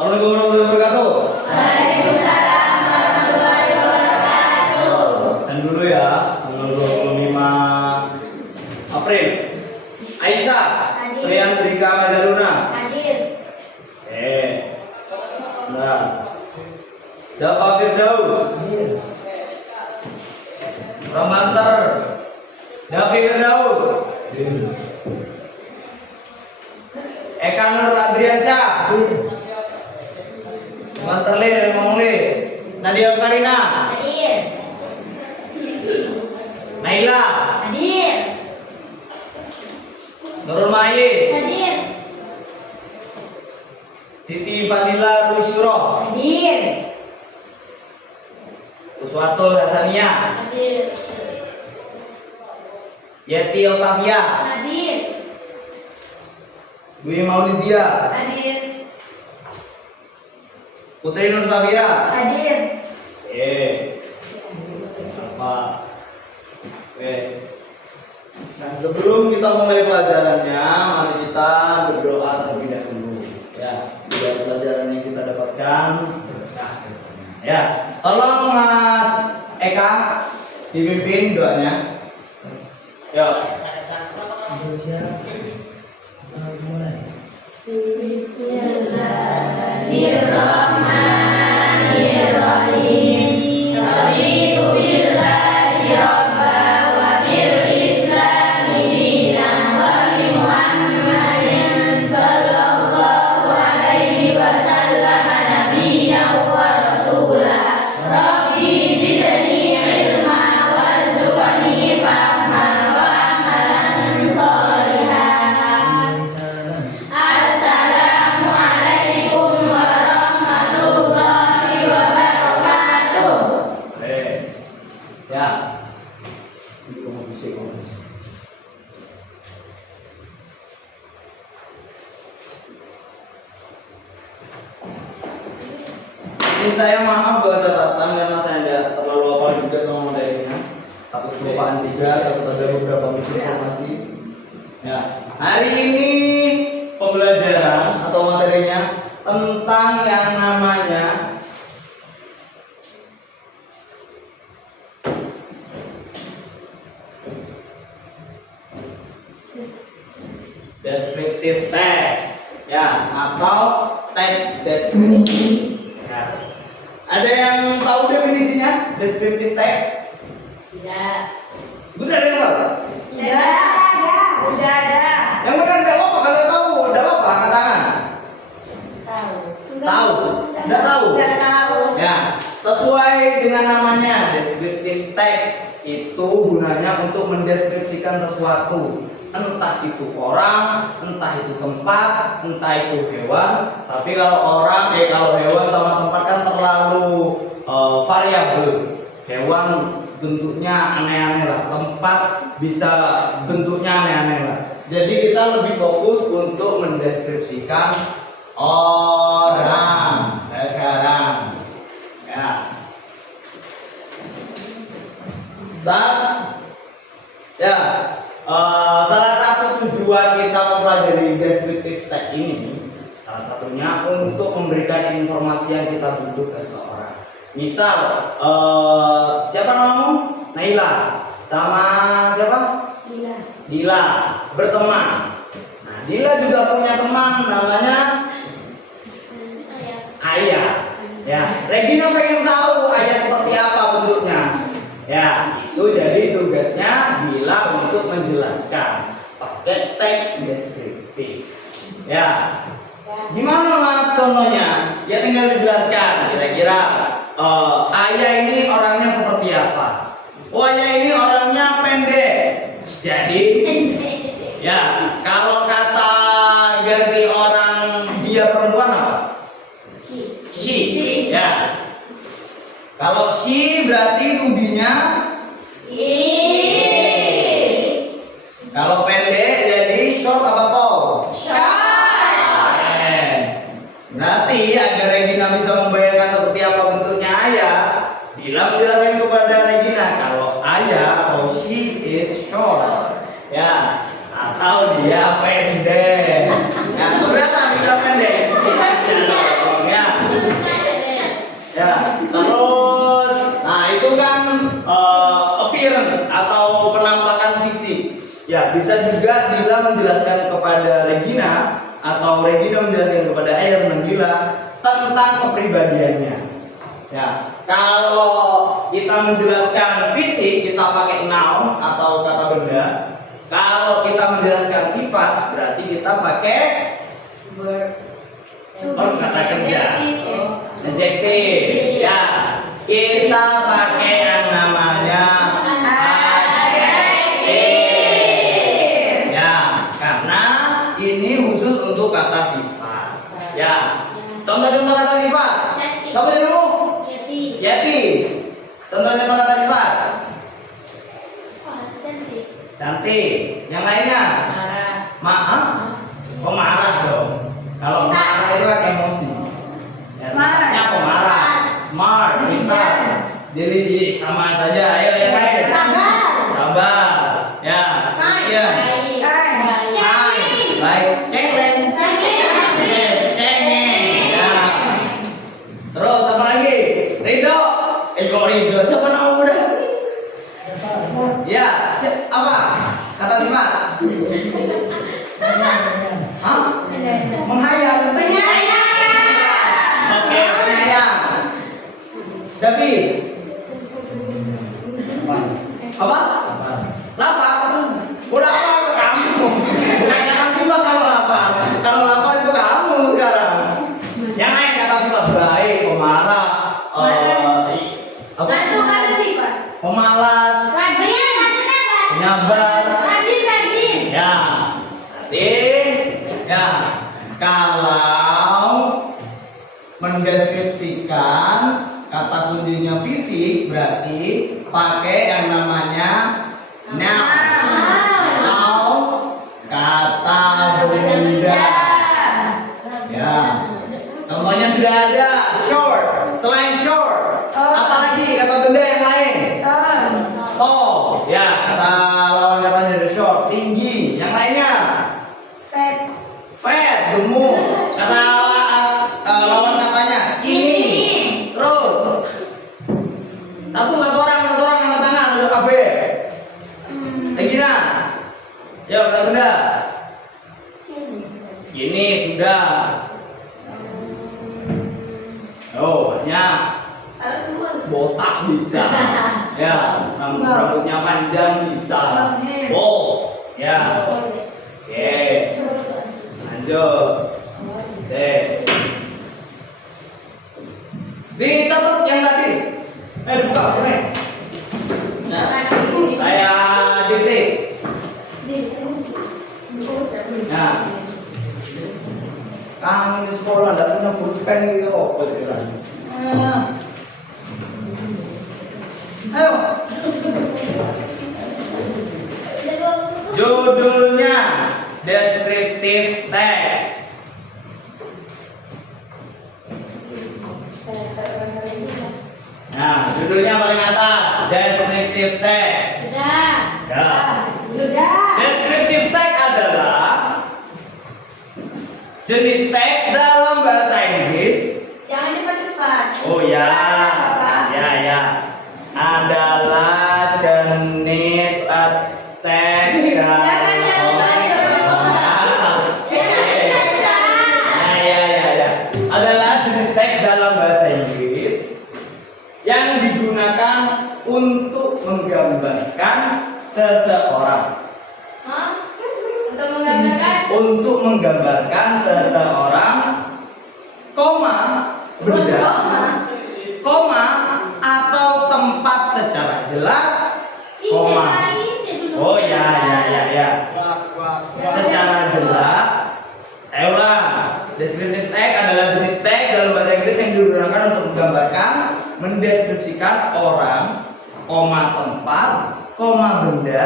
Assalamualaikum warahmatullahi wabarakatuh. Waalaikumsalam warahmatullahi wabarakatuh. Absen dulu ya, tanggal 25 April. Aisyah, Hadir. Priyantrika Magaluna. Hadir. Nah. Dafa Firdaus. Ramantar. Davi Firdaus. Eka Nur Adriansyah. Manterle dari Mamule. Nadia Karina. Hadir. Naila. Hadir. Nurul Mayis. Hadir. Siti Fadila Rusyuro. Hadir. Uswatul Hasania. Hadir. Yeti Otavia. Hadir. Dwi Maulidia. Hadir. Putri Nur Safira. Hadir. Apa? Wes. Nah, sebelum kita mulai pelajarannya, mari kita berdoa terlebih dahulu. Ya, biar pelajaran yang kita dapatkan berkah. Ya, tolong Mas Eka dipimpin doanya. Yuk. Bismillahirrahmanirrahim. Raditu billahi rabban wa bil islami dinan wa bi Muhammadin sallallahu alaihi wasallam nabiyyan wa rasulah. Rabbi zidni ilma warzuqni fahma wa amalan sholihan. Assalamualaikum warahmatullahi wabarakatuh. Wes. Ya. Ini saya maaf buat catatan karena saya tidak terlalu hafal juga sama materinya. Takut kelupaan juga, takut ada beberapa misinformasi. Ya, hari ini pembelajaran atau materinya tentang yang namanya descriptive text, ya, atau teks deskripsi. Ya. Ada yang tahu definisinya descriptive text? Tidak. Benar ada yang tahu? Tidak. Sudah ada. Yang benar tidak apa, kalau tahu tidak apa, angkat tangan. Tahu. Tahu? Tidak tahu? Tidak tahu. Ya, sesuai dengan namanya descriptive text itu gunanya untuk mendeskripsikan sesuatu, entah itu orang, entah itu tempat, entah itu hewan. Tapi kalau kalau hewan sama tempat kan terlalu variabel. Hewan bentuknya aneh-aneh lah, tempat bisa bentuknya aneh-aneh lah. Jadi kita lebih fokus untuk mendeskripsikan orang sekarang. Ya. Start. Ya. Salah satu tujuan kita mempelajari descriptive text ini, salah satunya untuk memberikan informasi yang kita butuh ke seorang. Misal, siapa namamu? Naila. Sama siapa? Tidak. Dila. Berteman. Nah, Dila juga punya teman namanya Ayah. Ya, Regina pengen tahu Ayah seperti apa bentuknya. Ya, itu jadi tugasnya Dila untuk menjelaskan pakai teks deskriptif. Ya. Gimana Mas contohnya? Ya tinggal dijelaskan kira-kira Ayah ini orangnya seperti apa? Oh, Ayah ini orangnya pendek. Jadi ya, kalau kata ganti orang dia perempuan apa? She. Ya. Kalau she berarti tubinya Is. kalau pendek jadi short apa tall? Short. Berarti agar Regina bisa membayangkan seperti apa bentuknya Ayah, Dila menjelaskan kepada Regina kalau Ayah atau she is short. Ya, atau dia pendek. Ya, ternyata Dila pendek. Ya, atau penampakan fisik. Ya, bisa juga Dila menjelaskan kepada Regina atau Regina menjelaskan kepada Ayah dan Nabila tentang kepribadiannya. Ya, kalau kita menjelaskan fisik kita pakai noun atau kata benda. Kalau kita menjelaskan sifat berarti kita pakai verb kata kerja. Adjektif. Ya, kita pakai yang namanya adjektif. Ya, karena ini khusus untuk kata sifat. Ya, contoh-contoh kata sifat. Siapa dulu? Yati. Contoh-contoh kata sifat. Cantik. Yang lainnya? Marah. Pemarah dong. Kalau marah itu kan emosi. Ya, sifatnya pemarah. Smart, pintar. Jadi sama saja. Ayo yang lain. Sabar. Ya. Kasihan. Baik. Cengeng. Cengeng. Ya. Terus apa lagi? Ridho. Kok Ridho? Siapa nama muda? Ya, apa? Kata sifat. Hah? Menghayal. Oke, penyayang. David. Apa? Lapar. Lapar ke kamu. Bukan kata sifat kalau lapar. Kalau lapar itu kamu sekarang. Yang lain kata sifat baik, pemarah, pemalas, penyabar, ya, ya. Kalau mendeskripsikan kata kuncinya fisik berarti pakai yang namanya noun atau kata benda. Ya, contohnya sudah ada short. Selain short, apalagi kata benda yang lain? Tall, ya, kata lawan katanya dari short, tinggi. Yang lainnya? Fat, gemuk. Kata lawan katanya skinny. Terus satu orang angkat tangan untuk KB. Regina, ya kata benda. Skinny sudah. Oh banyak. Botak bisa. Ya, rambutnya panjang bisa. Oh, ya. Oke. Lanjut. Cek. Dicatat yang tadi. Buka ini. Nah, saya dikti. Nah, kamu di sekolah tidak punya pulpen itu apa pikiran? Ayo. Judulnya descriptive text. Nah, judulnya paling atas descriptive text. Sudah. Descriptive text adalah jenis teks dalam bahasa Inggris. Jangan cepat-cepat. Oh ya. Adalah jenis teks adalah jenis teks dalam bahasa Inggris yang digunakan untuk menggambarkan seseorang. Untuk menggambarkan seseorang, benda, atau tempat secara jelas, oh ya. Secara jelas. Saya ulang. Descriptive text adalah jenis teks dalam bahasa Inggris yang digunakan untuk menggambarkan, mendeskripsikan orang, tempat, benda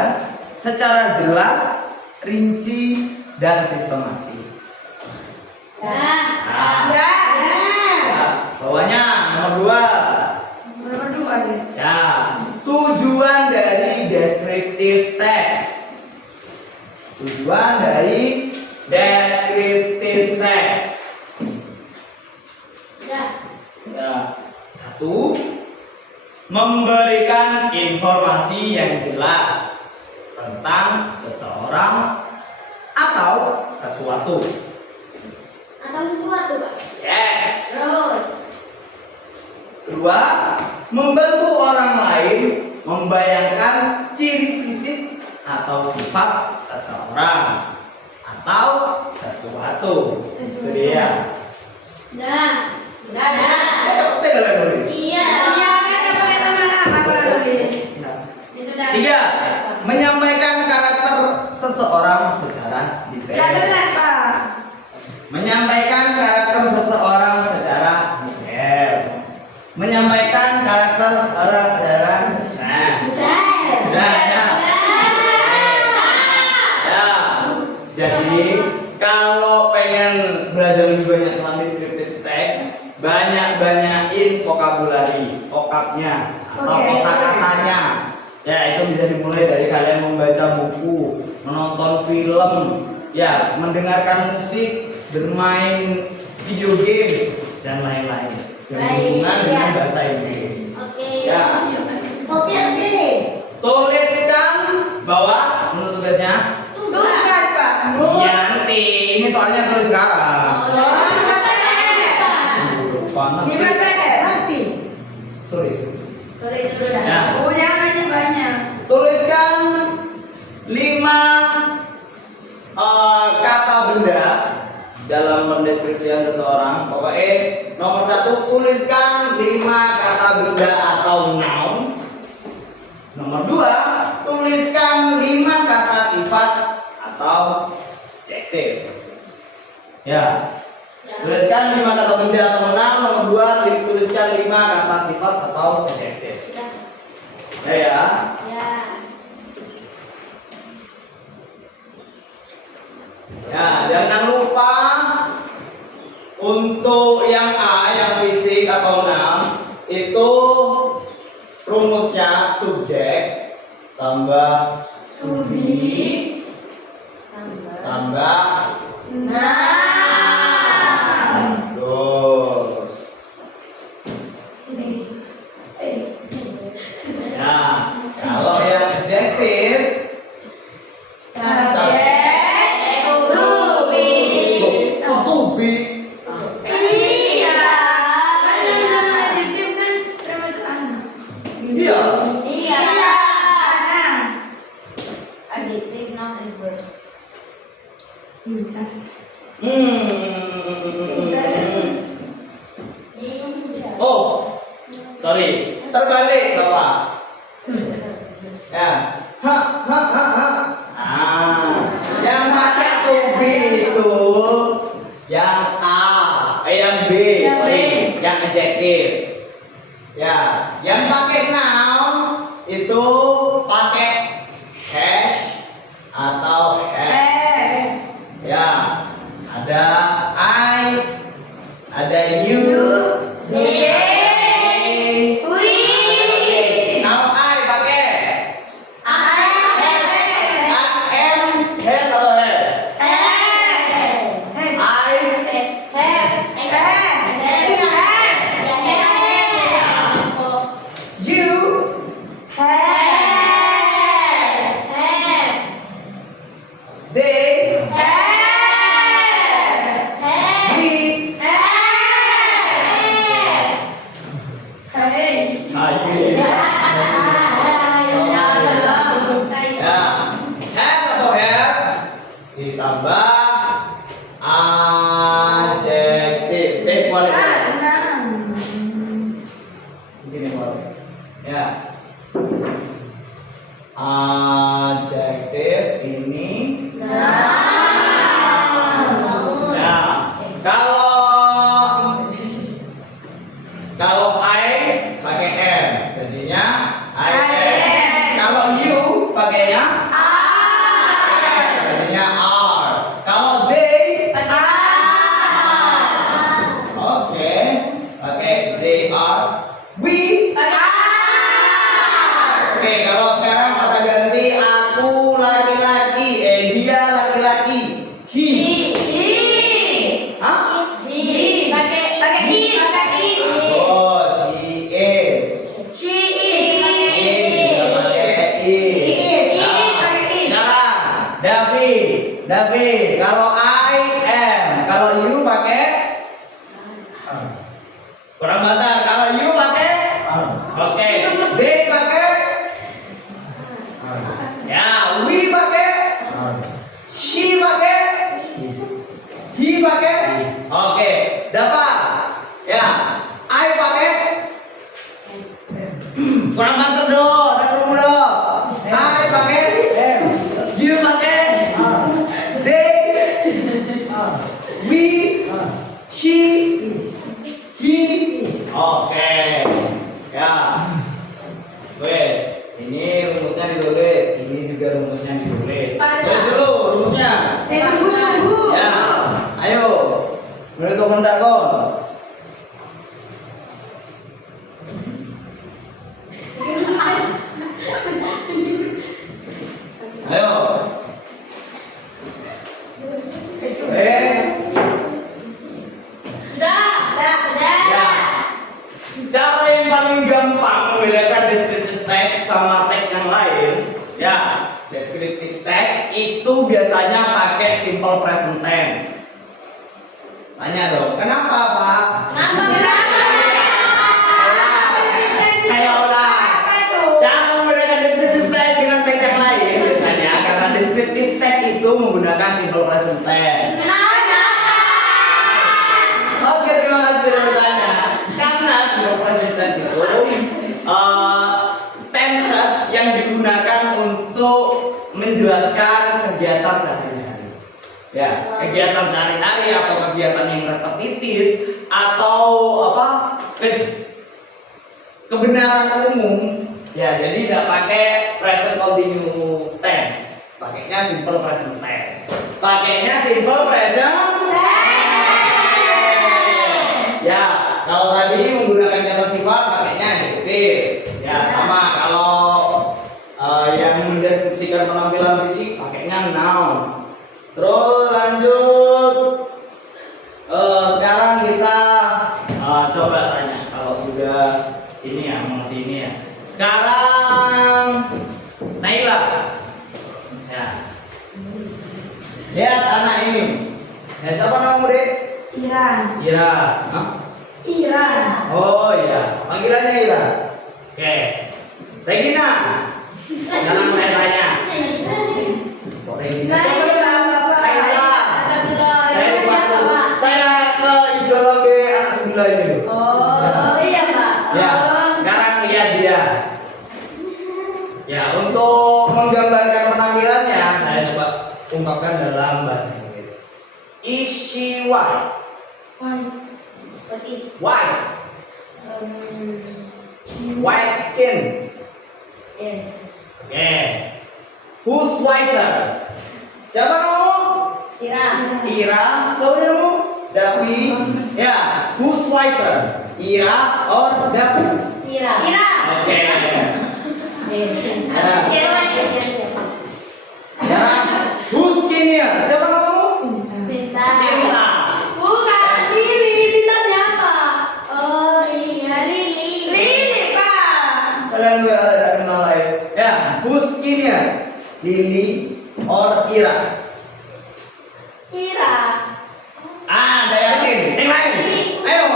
secara jelas, rinci, dan sistematis. Bawahnya nomor 2. Ya, tujuan dari descriptive text. Ya. 1. memberikan informasi yang jelas tentang seseorang atau sesuatu. Atau sesuatu, Pak. Yes. Terus. Kedua, membantu orang lain membayangkan ciri fisik atau sifat seseorang atau sesuatu. Itu dia. Nah. Nah. Pegang dulu. Iya. Iya, kan boleh lama-lama kalau dulu. Ya sudah. Tiga, menyampaikan karakter seseorang secara detail. Pak. Menyampaikan karakter seseorang secara detail. Menyampaikan karakter orang secara ya. Jadi kalau pengen belajar lebih banyak tentang descriptive text, banyak-banyakin vocabulary, vocabnya atau kosakatanya. Ya, itu bisa dimulai dari kalian membaca buku, menonton film, ya, mendengarkan musik, bermain video games dan lain-lain yang berhubungan dengan bahasa Inggris. Oke. Ya. Oke. Tuliskan bawah menurut tugasnya. Tugas, Pak. Iya nanti, ini soalnya tulis sekarang. Depan nanti. Tulis. Tulis dulu dah. Ya. Jangannya banyak. Tuliskan 5 kata benda dalam pendeskripsian seseorang. Pokoknya nomor 1, tuliskan 5 kata benda atau noun. Nomor 2, tuliskan 5 kata sifat atau adjektif. Ya. Tuliskan 5 kata benda atau noun. Nomor 2, tuliskan 5 kata sifat atau adjektif. Ya. Ya, jangan lupa untuk yang A, yang fisik atau noun, itu rumusnya subjek tambah to be tambah terus. Ya, kalau yang adjektif oh, sorry, terbalik Bapak. Ya, yang pakai to be itu yang A, yang B, sorry, yang adjektif. Ya, yang pakai noun itu pakai hash atau have. Ya, ada I, ada you, they. Kalau I pakai am, has atau have? You, they, we. Ya, have atau have ditambah adjektif. Boleh. Begini boleh. Ya. Adjektif ini. Ya. Kalau I pakai M, jadinya I am. Kalau you pakainya jadinya are. Davi. Kalau I am. Kalau you pakai kurang bantar. Kalau you pakai oke. They pakai ya. We pakai she pakai he pakai oke. Dava ya. I pakai kurang banter dong. Taruh dulu. I pakai you pakai they we she he oke ya. Weh, ini rumusnya ditulis, ini juga rumusnya ditulis. Tulis dulu rumusnya. Tunggu. Ya, ayo. Menurut komentar kon. Ayo. Ya. Cara yang paling gampang membedakan descriptive text sama teks yang lain, ya, descriptive text itu biasanya pakai simple present tense. Tanya dong, kenapa Pak? Saya ulang. Cara membedakan descriptive text dengan teks yang lain biasanya karena descriptive text itu menggunakan simple present tense. Oke, terima kasih sudah bertanya. Karena simple present tense itu tenses yang digunakan untuk menjelaskan kegiatan sehari-hari. Ya, kegiatan sehari-hari atau kegiatan yang repetitif atau apa? Kebenaran umum. Ya, jadi tidak pakai present continuous tense. Pakainya simple present tense. Pakainya simple present. Ya, kalau tadi menggunakan kata sifat pakainya adjektif. Ya, sama kalau yang mendeskripsikan penampilan fisik pakainya noun. Terus lanjut. Sekarang kita coba tanya kalau sudah ini ya, mengerti ini ya. Sekarang Naila. Ya. Lihat anak ini. Ya, siapa namamu, Dek? Ira. Hah? Oh iya, panggilannya Ira. Oke. Regina. Jangan saya tanya. Kok Regina? Saya ke Ijolang ke anak sebelah ini loh. Ya, sekarang lihat dia. Ya, untuk menggambarkan penampilannya saya coba ungkapkan dalam bahasa Inggris. Is she white? White. White skin. Oke. Who's whiter? Siapa kamu? Ira. Siapa kamu? Davi. Ya. Who's whiter? Ira or Davi? Oke. Ya. Who's skinnier? Siapa kamu? Sinta. Kalian gue ada kenal lain. Ya, who's skinnier? Lily or Ira? Ada yakin? Sing lain. Ayo,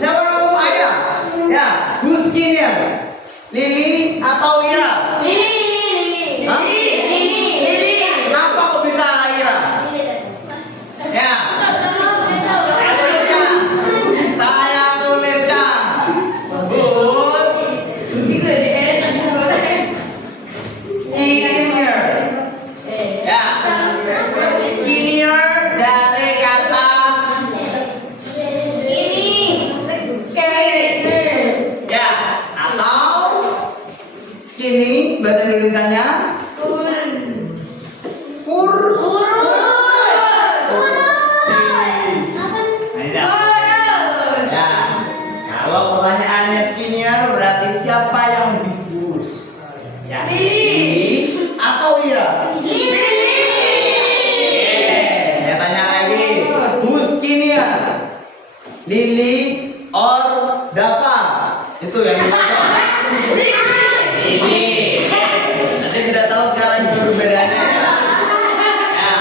siapa kamu? Ayah. Ya, who's skinnier? Lily atau Ira? Hah? Kenapa kok bisa Ira? Ya. Saya tuliskan. Who's skinnier? Ya. Skinnier dari kata ya, atau skinny bahasa Indonesianya kurus. Ya, kalau pertanyaannya skinnier berarti siapa yang lebih kurus? Ya, Lily atau Ira? Saya tanya lagi, who's skinnier? Lily or Dava? Itu yang dimaksud. Ini. Nanti sudah tahu sekarang perbedaannya ya. Ya.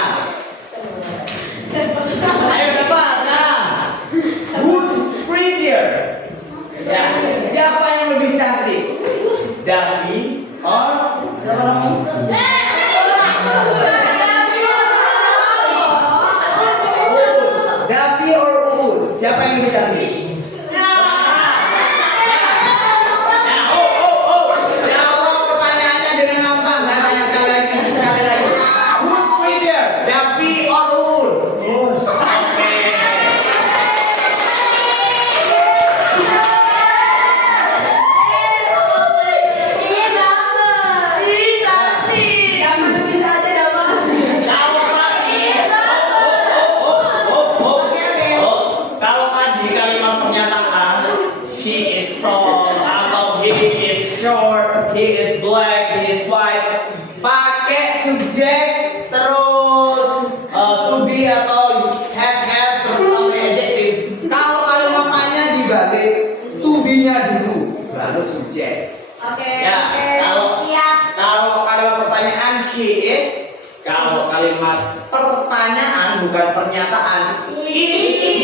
subjek, terus to be atau has terus tambah adjektif. Kalau kalimat tanya dibalik, to be-nya dulu, baru subjek. Oke. Ya, kalau Siap. kalau kalimat pertanyaan she is, kalau kalimat pertanyaan bukan pernyataan is.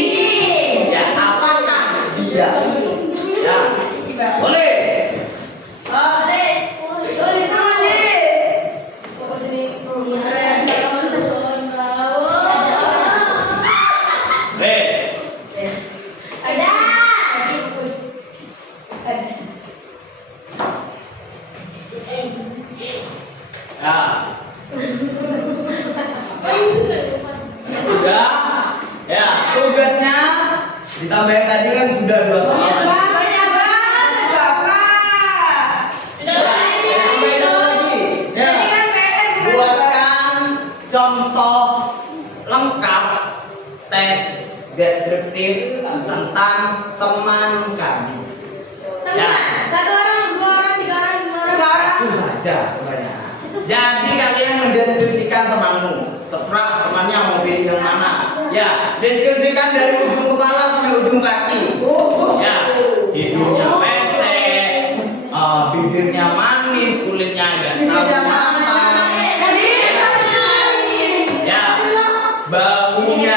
Ya, apakah dia? Ya, boleh. Sudah, ya tugasnya ditambah yang tadi kan sudah 2 soal. Banyak banget, Bapak. Tambahin satu lagi. Ya, Ini kan PR bukan buatkan contoh lengkap tes deskriptif tentang teman kami. teman. Satu orang, 2 orang, 3 orang, 5 orang. Itu saja banyak. Jadi kalian mendeskripsikan temanmu. Terserah temannya mau pilih yang mana. Ya, deskripsikan dari ujung kepala sampai ujung kaki. Ya, hidungnya pesek, bibirnya manis, kulitnya agak sampah. Ya, baunya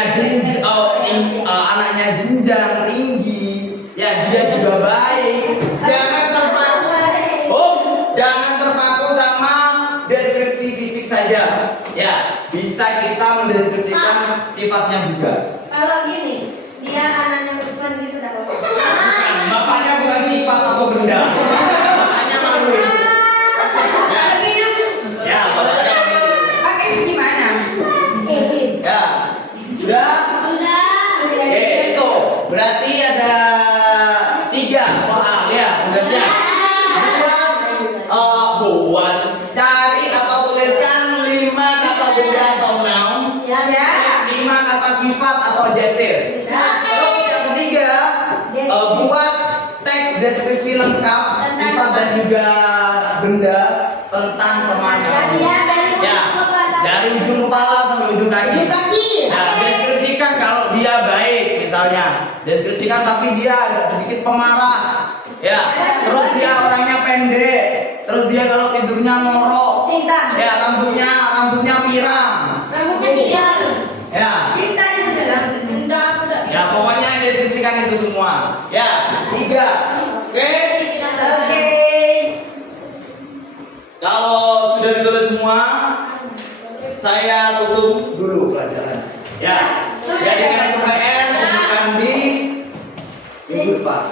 anaknya jenjang tinggi. Ya, dia juga baik. Jangan terpaku sama deskripsi fisik saja. Ya, bisa kita mendeskripsikan sifatnya juga. Kalau gini, dia anaknya Usman gitu enggak apa-apa. Bukan, bapaknya bukan sifat atau benda. Bapaknya maluin. Ya, ya, bapaknya maluin. Pakai gimana? Ya, sudah. Oke, itu berarti ada 3 soal ya tugasnya. Buat cari atau tuliskan 5 kata benda atau noun, 5 kata sifat atau adjektif. Terus yang ketiga, buat teks deskripsi lengkap sifat dan juga benda tentang teman kamu. Ya, dari ujung kepala sampai ujung kaki. Nah, deskripsikan kalau dia baik, misalnya. Deskripsikan tapi dia agak sedikit pemarah. Ya, terus dia orangnya pendek. Terus dia kalau tidurnya ngorok. Ya, rambutnya pirang. Ya. Ya, pokoknya deskripsikan itu semua. Ya, 3. Oke. Kalau sudah ditulis semua, saya tutup dulu pelajaran. Ya. Jadi kan itu PR bukan di minggu depan.